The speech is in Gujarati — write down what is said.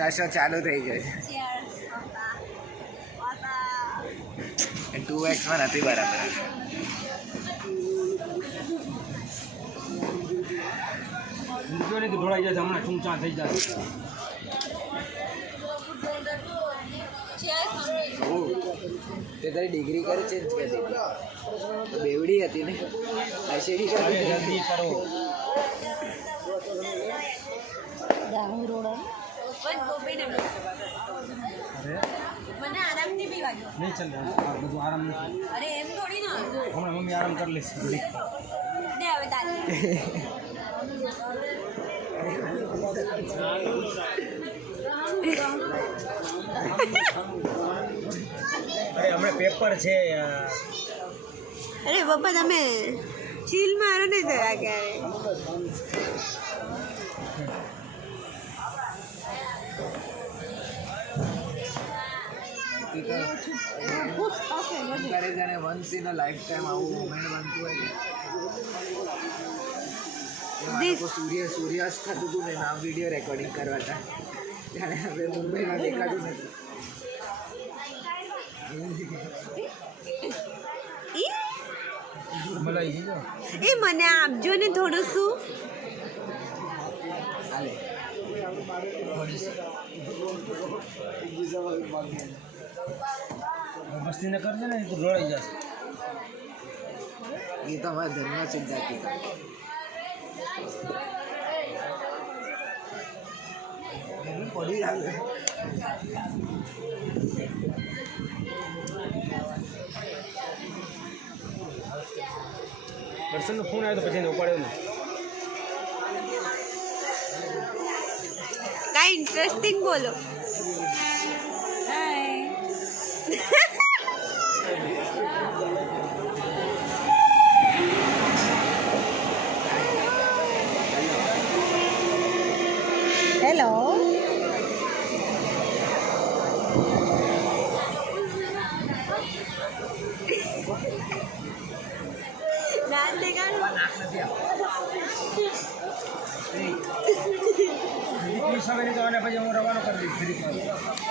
નશો ચાલુ થઈ ગયો છે 2x માં નથી બરાબર ઢોળાઈ જાય હમણાં ચૂંચા થઈ જાય તે તારી ડિગ્રી કરે ચેન્જ કરી દીધી બેવડી હતી ને એસીડી કરી જલ્દી કરો મને આરામ નહીં પી વાગ્યો નહીં ચાલે બધું આરામ નથી અરે એમ થોડી ના હમણાં મમ્મી આરામ કરી લેશે દે હવે તારી અરે હમણાં પેપર છે અરે પપ્પા તમે ચીલ મારો ને જરા ક્યારે કરે જાણે once in a life time આવું મોમેન્ટ બનતું હોય સૂર્યાસ્ત થતું હતું ને આ વિડીયો રેકોર્ડિંગ કરવા હતા ત્યારે હવે મુંબઈમાં દેખાતું નથી એ મને આપજો ને થોડું શું મસ્તી ને કરજે ને તું ઢોળાઈ જશે એ તો અમારા ધર્મ ચિંતા કીધા પડી આવે દર્શનનો ફોન આવ્યો તો પછી એને ઉપાડ્યો ને કાંઈ ઇન્ટરેસ્ટિંગ બોલો હેલો સવારે જવાના પછી હું રવાનો કરી દઈશ